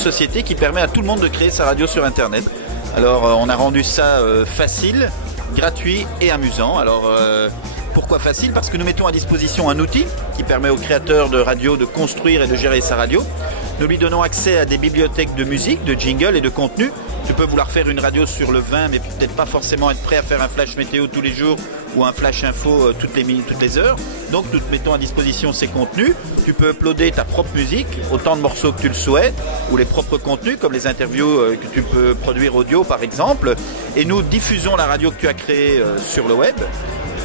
société qui permet à tout le monde de créer sa radio sur Internet. Alors on a rendu ça facile, gratuit et amusant. Alors pourquoi facile? Parce que nous mettons à disposition un outil qui permet au créateur de radio de construire et de gérer sa radio. Nous lui donnons accès à des bibliothèques de musique, de jingles et de contenu. Tu peux vouloir faire une radio sur le vin, mais peut-être pas forcément être prêt à faire un flash météo tous les jours ou un flash info toutes les heures. Donc nous te mettons à disposition ces contenus. Tu peux uploader ta propre musique, autant de morceaux que tu le souhaites, ou les propres contenus comme les interviews que tu peux produire audio par exemple. Et nous diffusons la radio que tu as créée sur le web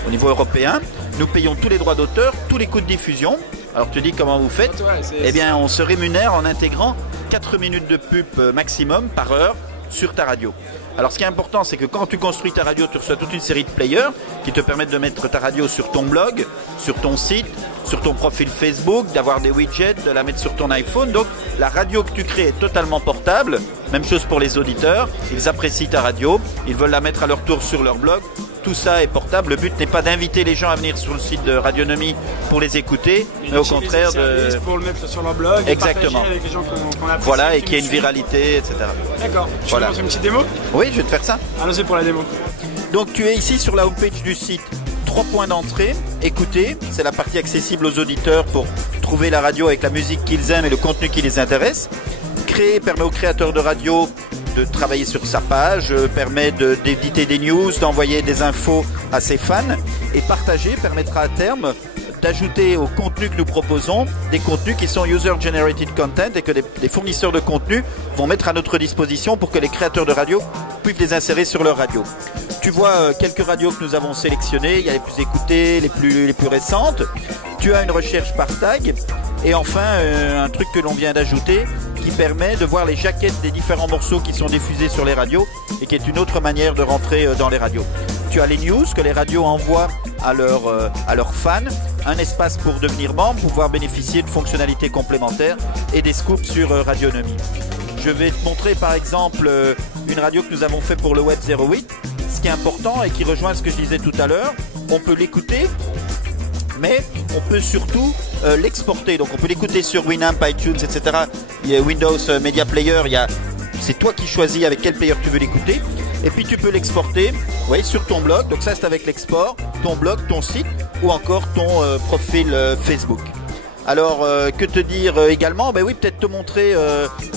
au niveau européen. Nous payons tous les droits d'auteur, tous les coûts de diffusion. Alors tu dis comment vous faites? Eh bien on se rémunère en intégrant 4 minutes de pub maximum par heure sur ta radio. Alors ce qui est important, c'est que quand tu construis ta radio, tu reçois toute une série de players qui te permettent de mettre ta radio sur ton blog, sur ton site, sur ton profil Facebook, d'avoir des widgets, de la mettre sur ton iPhone. Donc la radio que tu crées est totalement portable. Même chose pour les auditeurs, ils apprécient ta radio, ils veulent la mettre à leur tour sur leur blog. Tout ça est portable. Le but n'est pas d'inviter les gens à venir sur le site de Radionomie pour les écouter, mais au contraire de pour le mettre sur leur blog. Exactement. Et avec les gens qu'on apprécie. Voilà, et qu'il y ait une viralité, etc. D'accord. Tu voilà. veux montrer une petite démo? Oui, je vais te faire ça. Allons-y pour la démo. Donc tu es ici sur la homepage du site. 3 points d'entrée. Écoutez, c'est la partie accessible aux auditeurs pour trouver la radio avec la musique qu'ils aiment et le contenu qui les intéresse. Créer permet aux créateurs de radio de travailler sur sa page, permet d'éditer des news, d'envoyer des infos à ses fans, et partager permettra à terme d'ajouter au contenu que nous proposons des contenus qui sont user-generated content et que des fournisseurs de contenu vont mettre à notre disposition pour que les créateurs de radio puissent les insérer sur leur radio. Tu vois quelques radios que nous avons sélectionnées, il y a les plus écoutées, les plus récentes. Tu as une recherche par tag et enfin un truc que l'on vient d'ajouter qui permet de voir les jaquettes des différents morceaux qui sont diffusés sur les radios et qui est une autre manière de rentrer dans les radios. Tu as les news que les radios envoient à leurs fans, un espace pour devenir membre, pouvoir bénéficier de fonctionnalités complémentaires et des scoops sur Radionomie. Je vais te montrer par exemple une radio que nous avons fait pour le Web 08. Ce qui est important et qui rejoint ce que je disais tout à l'heure, on peut l'écouter, mais on peut surtout l'exporter. Donc on peut l'écouter sur Winamp, iTunes, etc. Il y a Windows Media Player, c'est toi qui choisis avec quel player tu veux l'écouter. Et puis tu peux l'exporter sur ton blog. Donc ça c'est avec l'export, ton blog, ton site ou encore ton profil Facebook. Alors que te dire également? Ben oui, peut-être te montrer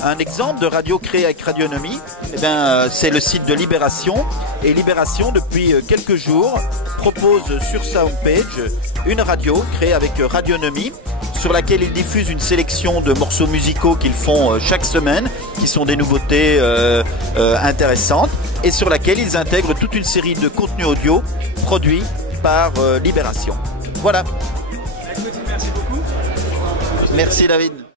un exemple de radio créée avec Radionomie. Eh bien c'est le site de Libération, et Libération depuis quelques jours propose sur sa homepage une radio créée avec Radionomie, sur laquelle ils diffusent une sélection de morceaux musicaux qu'ils font chaque semaine, qui sont des nouveautés intéressantes, et sur laquelle ils intègrent toute une série de contenus audio produits par Libération. Voilà. Merci beaucoup. Merci David.